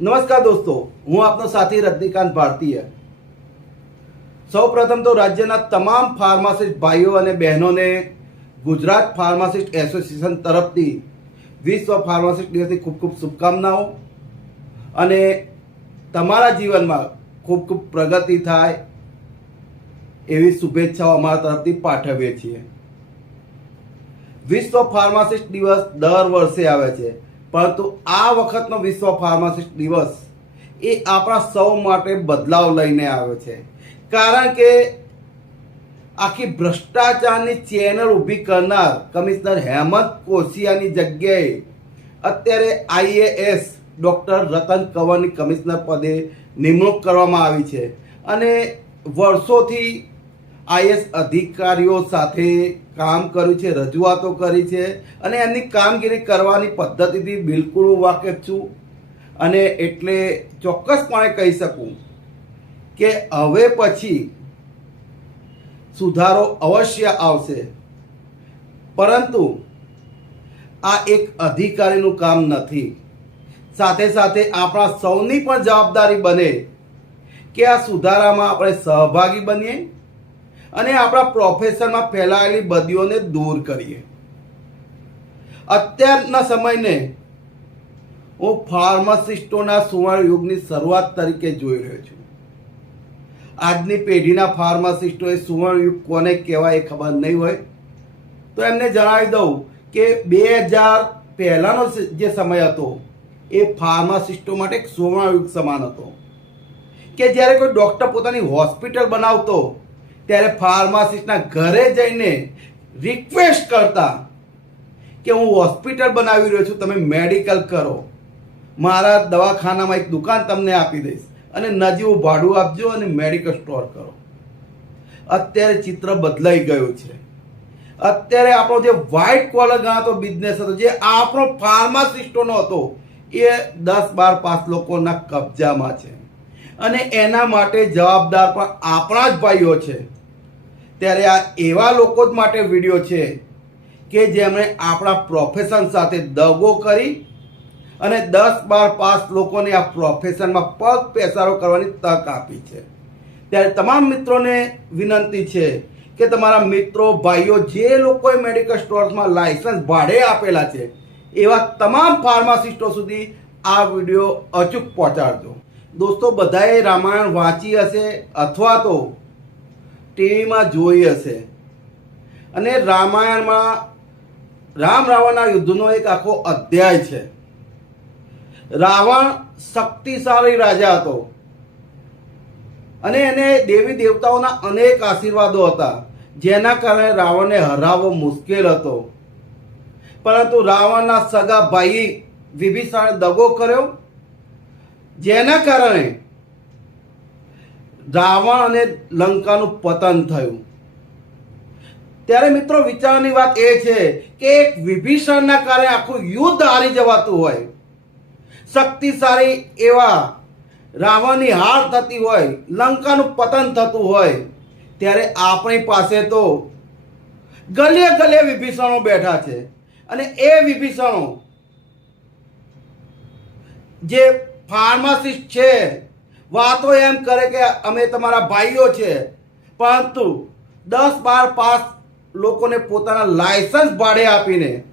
નમસ્કાર દોસ્તો, હું આપનો સાથી રજનીકાંત ભારતીય. સૌ પ્રથમ તો રાજ્યના તમામ ફાર્માસિસ્ટ ભાઈઓ અને બહેનોને ગુજરાત ફાર્માસિસ્ટ એસોસિએશન તરફથી વિશ્વ ફાર્માસિસ્ટ દિવસની ખૂબ ખૂબ શુભકામનાઓ અને તમારા જીવનમાં ખૂબ ખૂબ પ્રગતિ થાય એવી શુભેચ્છાઓ અમારા તરફથી પાઠવીએ છીએ. વિશ્વ ફાર્માસિસ્ટ દિવસ દર વર્ષે આવે છે. પરંતુ આ વખતનો વિશ્વ ફાર્માસિસ્ટ દિવસ એ આપણા સૌ માટે બદલાવ લઈને આવે છે. કારણ કે આખી ભ્રષ્ટાચારની ચેનલ ઊભી કરનાર કમિશનર હેમંત કોશિયાની જગ્યાએ અત્યારે આઈએએસ ડૉક્ટર રતન કંવરની કમિશનર પદે નિમણૂક કરવામાં આવી છે. અને વર્ષોથી આઈએસ અધિકારીઓ સાથે કામ કર્યું છે, રજૂઆતો કરી છે અને એમની કામગીરી કરવાની પદ્ધતિથી બિલકુલ હું વાકેફ છું. અને એટલે ચોક્કસપણે કહી શકું કે હવે પછી સુધારો અવશ્ય આવશે. પરંતુ આ એક અધિકારીનું કામ નથી. સાથે સાથે આપણા સૌની પણ જવાબદારી બને કે આ સુધારામાં આપણે સહભાગી બનીએ. અને આપણા પ્રોફેશનમાં ફેલાયેલી બદીઓને દૂર કરીએ. અત્યારના સમયને હું ફાર્માસિસ્ટોના સુવર્ણ યુગની શરૂઆત તરીકે જોઈ રહ્યો છું. આજની પેઢીના ફાર્માસિસ્ટોએ સુવર્ણ યુગ કોને કહેવાય એ ખબર નહીં હોય. તો એમને જણાવી દઉં કે બે હજાર પહેલાંનો જે સમય હતો, એ ફાર્માસિસ્ટો માટે સુવર્ણ યુગ સમાન હતો. કે જ્યારે કોઈ ડૉક્ટર પોતાની હોસ્પિટલ બનાવતો ત્યારે ફાર્માસિસ્ટના ઘરે જઈને રિક્વેસ્ટ કરતા કે હું હોસ્પિટલ બનાવી રહ્યો છું, તમે મેડિકલ કરો. મારા દવાખાનામાં એક દુકાન તમને આપી દઈશ અને નજીવું ભાડું આપજો અને મેડિકલ સ્ટોર કરો. અત્યારે ચિત્ર બદલાઈ ગયું છે. અત્યારે આપણો જે વ્હાઇટ કોલર ગણાતો બિઝનેસ હતો, જે આપણો ફાર્માસિસ્ટોનો હતો, એ દસ બાર પાંચ લોકોના કબજામાં છે. અને એના માટે જવાબદાર પણ આપણા જ ભાઈઓ છે. ત્યારે આ એવા લોકો જ માટે વીડિયો છે કે જેમણે આપણા પ્રોફેશન સાથે દગો કરી અને દસ બાર પાસ લોકોને આ પ્રોફેશનમાં પગ પેસારો કરવાની તક આપી છે. ત્યારે તમામ મિત્રોને વિનંતી છે કે તમારા મિત્રો, ભાઈઓ, જે લોકોએ મેડિકલ સ્ટોર્સમાં લાયસન્સ ભાડે આપેલા છે, એવા તમામ ફાર્માસિસ્ટો સુધી આ વીડિયો અચૂક પહોંચાડજો. દોસ્તો, બધાએ રામાયણ વાંચી હશે અથવા તો ટીવીમાં જોઈ હશે. અને રામાયણમાં રામ રાવણના યુદ્ધનો એક આખો અધ્યાય છે. રાવણ શક્તિશાળી રાજા હતો. અને એને દેવી દેવતાઓના અનેક આશીર્વાદો હતા, જેના કારણે રાવણને હરાવવો મુશ્કેલ હતો. પરંતુ રાવણના સગા ભાઈ વિભીષણે દગો કર્યો, જેના કારણે રાવણ અને લંકાનું પતન થયું. ત્યારે મિત્રો વિચારવાની વાત એ છે કે એક વિભીષણના કારણે આખું યુદ્ધ હારી જવાતું હોય. શક્તિશાળી એવા રાવણની હાર થતી હોય, લંકાનું પતન થતું હોય, ત્યારે આપણી પાસે તો ગલે ગલે વિભીષણો બેઠા છે. અને એ વિભીષણો જે ફાર્માસિસ્ટ છે વાતો એમ કરે કે અમે તમારા ભાઈઓ છે. પરંતુ દસ બાર પાસ લોકોને પોતાના લાયસન્સ ભાડે આપીને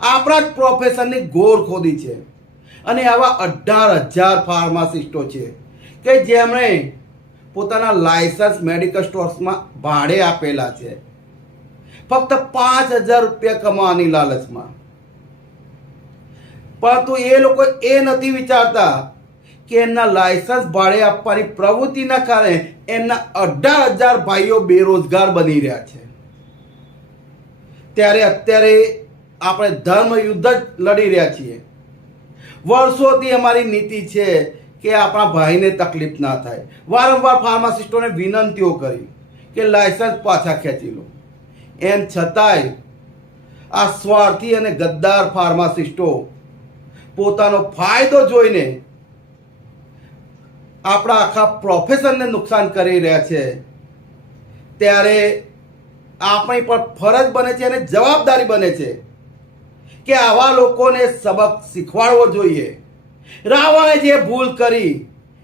આપણા જ પ્રોફેશનની ગોળ ખોદી છે. અને આવા અઢાર હજાર ફાર્માસિસ્ટો છે કે જેમણે પોતાના લાયસન્સ મેડિકલ સ્ટોર્સમાં ભાડે આપેલા છે. ફક્ત પાંચ હજાર રૂપિયા કમાવાની લાલચમાં. પરંતુ એ લોકો એ નથી વિચારતા કે એમના લાયસન્સ ભાડે આપવાની પ્રવૃત્તિના કારણે એમના અઢાર હજાર ભાઈઓ બેરોજગાર બની રહ્યા છે. ત્યારે અત્યારે આપણે ધર્મ યુદ્ધ જ લડી રહ્યા છીએ. વર્ષોથી અમારી નીતિ છે કે આપણા ભાઈને તકલીફ ના થાય. વારંવાર ફાર્માસિસ્ટોને વિનંતીઓ કરી કે લાયસન્સ પાછા ખેંચી લો. એમ છતાંય આ સ્વાર્થી અને ગદ્દાર ફાર્માસિસ્ટો પોતાનો ફાયદો જોઈને આપણા આખા પ્રોફેશનને નુકસાન કરી રહ્યા છે. ત્યારે આપણી પણ ફરજ બને છે અને જવાબદારી બને છે કે આવા લોકોને સબક શીખવાડવો જોઈએ. રાવણે જે ભૂલ કરી,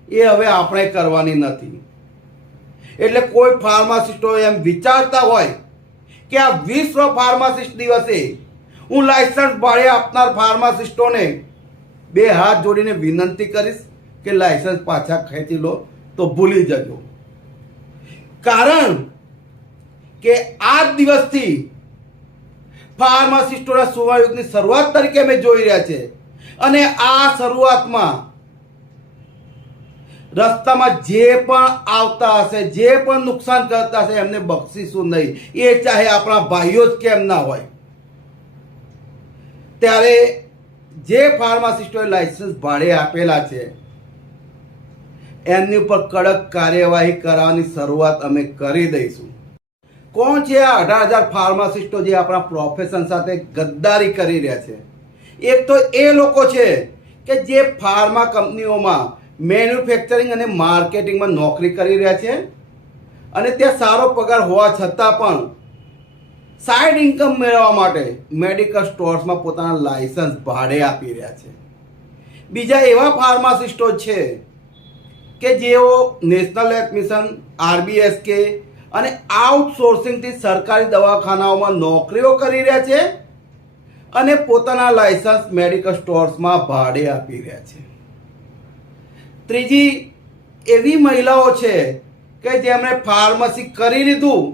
એ હવે આપણે કરવાની નથી. એટલે કોઈ ફાર્માસિસ્ટો એમ વિચારતા હોય કે આ વિશ્વ ફાર્માસિસ્ટ દિવસે હું લાયસન્સ ભાડે આપનાર ફાર્માસિસ્ટોને બે હાથ જોડીને વિનંતી કરીશ. કે લાયસન્સ પાછા ખેંચી લો તો ભૂલી જજો. કારણ કે આ દિવસથી ફાર્માસિસ્ટોના સુવર્ણયુગની શરૂઆત તરીકે અમે જોઈ રહ્યા છે. અને આ શરૂઆતમાં રસ્તામાં જે પણ આવતા હશે, જે પણ નુકસાન કરતા હશે, એમને બક્ષીશું નહીં. એ ચાહે આપણા ભાઈઓ જ કેમ ના હોય. ત્યારે જે ફાર્માસિસ્ટોએ લાયસન્સ ભાડે આપેલા છે એમની ઉપર કડક કાર્યવાહી કરવાની શરૂઆત અમે કરી દઈશું. કોણ છે આ અઢાર હજાર ફાર્માસિસ્ટો જે આપણા પ્રોફેશન સાથે ગદ્દારી કરી રહ્યા છે? એક તો એ લોકો છે કે જે ફાર્મા કંપનીઓમાં મેન્યુફેક્ચરિંગ અને માર્કેટિંગમાં નોકરી કરી રહ્યા છે અને ત્યાં સારો પગાર હોવા છતાં પણ સાઈડ ઇન્કમ મેળવવા માટે મેડિકલ સ્ટોર્સમાં પોતાના લાયસન્સ ભાડે આપી રહ્યા છે. બીજા એવા ફાર્માસિસ્ટો છે કે જેઓ નેશનલ હેલ્થ મિશન, આરબીએસકે અને આઉટસોર્સિંગથી સરકારી દવાખાનાઓમાં નોકરીઓ કરી રહ્યા છે અને પોતાના લાયસન્સ મેડિકલ સ્ટોર્સમાં ભાડે આપી રહ્યા છે. ત્રીજી એવી મહિલાઓ છે કે જેમણે ફાર્મસી કરી લીધું,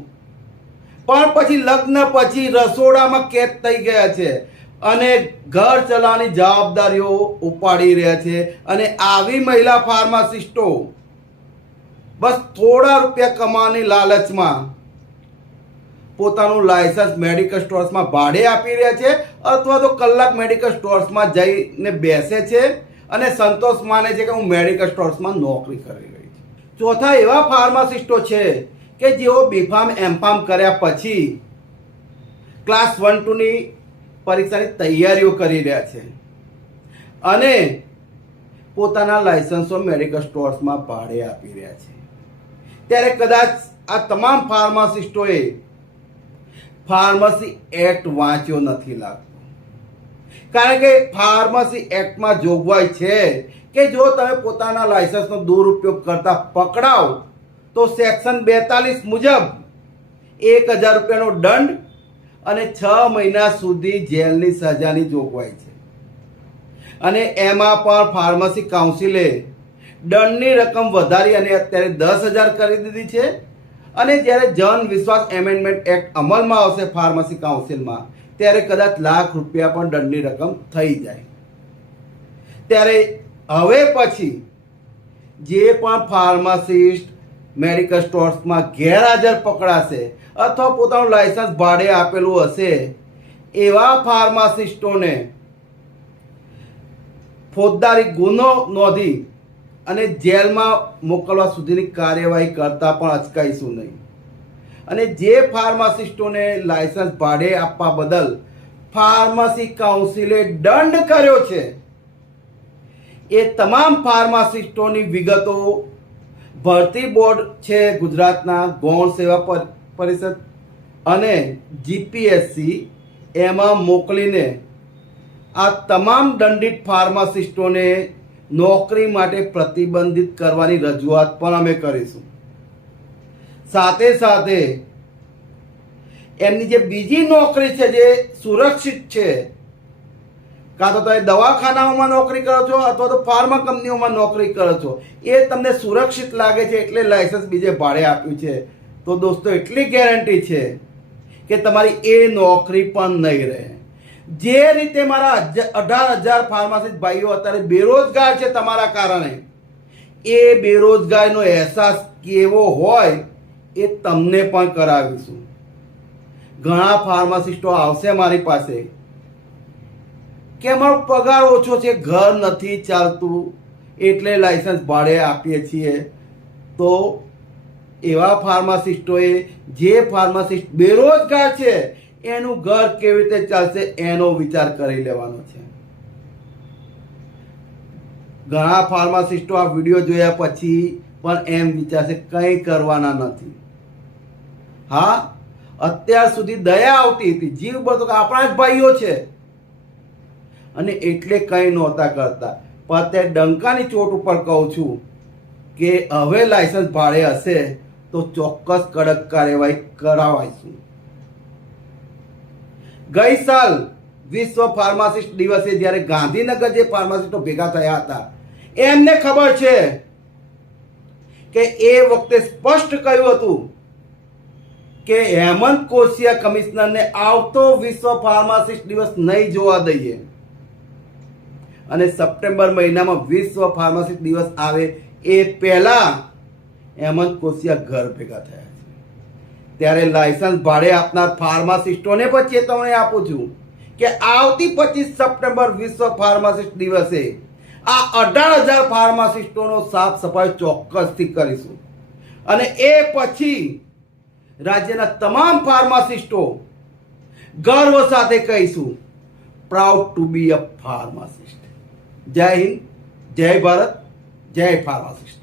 પણ પછી લગ્ન પછી રસોડામાં કેદ થઈ ગયા છે. અને ઘર ચલાવવાની જવાબદારીઓ ઉપાડી રહ્યા છે. અને આવી મહિલા ફાર્માસિસ્ટો બસ થોડા રૂપિયા કમાવાની લાલચમાં પોતાનું લાયસન્સ મેડિકલ સ્ટોર્સમાં ભાડે આપી રહ્યા છે અથવા તો કલાક મેડિકલ સ્ટોર્સમાં જઈને બેસે છે અને સંતોષ માને છે કે હું મેડિકલ સ્ટોર્સમાં નોકરી કરી રહી છું. ચોથા એવા ફાર્માસિસ્ટો છે કે જેઓ બીફામ એમફામ કર્યા પછી ક્લાસ વન ટુની પરીક્ષાની તૈયારીઓ કરી રહ્યા છે. અને પોતાના લાયસન્સો મેડિકલ સ્ટોર્સમાં ભાડે આપી રહ્યા છે. ત્યારે કદાચ આ તમામ ફાર્માસિસ્ટોએ ફાર્મસી એક્ટ વાંચ્યો નથી લાગતો. કારણ કે ફાર્મસી એક્ટમાં જોગવાઈ છે કે જો તમે પોતાના લાયસન્સનો દુરુપયોગ કરતા પકડાવ, તો સેક્શન બેતાલીસ મુજબ એક હજાર રૂપિયાનો દંડ અને છ મહિના સુધી જેલની સજાની જોગવાઈ છે. અને એમાં પણ ફાર્મસી કાઉન્સિલે દંડની રકમ વધારી અને અત્યારે દસ હજાર કરી દીધી છે. અને જ્યારે જન વિશ્વાસ એમેન્ડમેન્ટ એક્ટ અમલમાં આવશે ફાર્મસી કાઉન્સિલમાં, ત્યારે કદાચ લાખ રૂપિયા પણ દંડની રકમ થઈ જાય. ત્યારે હવે પછી જે પણ ફાર્માસિસ્ટ મેડિકલ સ્ટોર્સમાં ગેરહાજર પકડાશે અથવા પોતાનું લાયસન્સ ભાડે આપેલું હશે એવા ફાર્માસિસ્ટોને ફોજદારી ગુનો નોંધી અને જેલમાં મોકલવા સુધીની કાર્યવાહી કરતા પણ અચકાઈશું નહીં. અને જે ફાર્માસિસ્ટોને લાયસન્સ ભાડે આપવા બદલ ફાર્મસી કાઉન્સિલે દંડ કર્યો છે, એ તમામ ફાર્માસિસ્ટોની વિગતો ભરતી બોર્ડ છે ગુજરાતના ગૌણ સેવા પર- પરિષદ અને જીપીએસસી એમાં મોકલીને આ તમામ દંડિત ફાર્માસિસ્ટોને નોકરી માટે પ્રતિબંધિત કરવાની રજૂઆત પણ અમે કરીશું. સાથે સાથે એમની જે બીજી નોકરી છે જે સુરક્ષિત છે કાં તો તમે દવાખાનાઓમાં નોકરી કરો છો અથવા તો ફાર્મા કંપનીઓમાં નોકરી કરો છો. એ તમને સુરક્ષિત લાગે છે એટલે લાયસન્સ બીજે ભાડે આપ્યું છે. તો દોસ્તો, એટલી ગેરંટી છે કે તમારી એ નોકરી પણ નહીં રહે. જે રીતે મારા અઢાર હજાર ફાર્માસિસ્ટ ભાઈઓ અત્યારે બેરોજગાર છે તમારા કારણે, એ બેરોજગારીનો અહેસાસ કેવો હોય એ તમને પણ કરાવીશું. ઘણા ફાર્માસિસ્ટો આવશે મારી પાસે. કે અમારો પગાર ઓછો છે, ઘર નથી ચાલતું, એટલે લાયસન્સ ભાડે આપીએ છીએ. તો એવા ફાર્માસિસ્ટોએ જે ફાર્માસિસ્ટ બેરોજગાર છે, એનું ઘર કેવી રીતે ચાલશે, એનો વિચાર કરી લેવાનો છે. ઘણા ફાર્માસિસ્ટો આ વીડિયો જોયા પછી પણ એમ વિચારશે, કંઈ કરવાના નથી. હા, અત્યાર સુધી દયા આવતી હતી. જીવ બધો આપણા જ ભાઈઓ છે. અને એટલે કંઈ નહોતા કરતા. પણ તે ડંકાની ચોટ ઉપર કહું છું કે હવે લાયસન્સ ભાડે હશે તો ચોક્કસ કડક કાર્યવાહી કરાવાઈશું ગઈ સાલ વિશ્વ ફાર્માસિસ્ટ દિવસે જ્યારે ગાંધીનગર જે ફાર્માસિસ્ટો ભેગા થયા હતા, એમને ખબર છે કે એ વખતે સ્પષ્ટ કહ્યું હતું કે હેમંત કોશિયા કમિશનરને આવતો વિશ્વ ફાર્માસિસ્ટ દિવસ નહીં જોવા દઈએ. અને સપ્ટેમ્બર મહિનામાં વિશ્વ ફાર્માસિસ્ટ દિવસ આવે એ પહેલા હેમંત કોશિયા ઘર ભેગા થયા છે. ત્યારે લાયસન્સ ભાડે આપનાર ફાર્માસિસ્ટોને પણ ચેતવણી આપું છું કે આવતી પચીસ સપ્ટેમ્બર વિશ્વ ફાર્માસિસ્ટ દિવસે આ અઢાર હજાર ફાર્માસિસ્ટોનો સાફ સફાઈ ચોક્કસથી કરીશું. અને એ પછી રાજ્યના તમામ ફાર્માસિસ્ટો ગર્વ સાથે કહીશું proud to be a pharmacist જય હિન્દ જય ભારત જય ફાર્માસિસ્ટ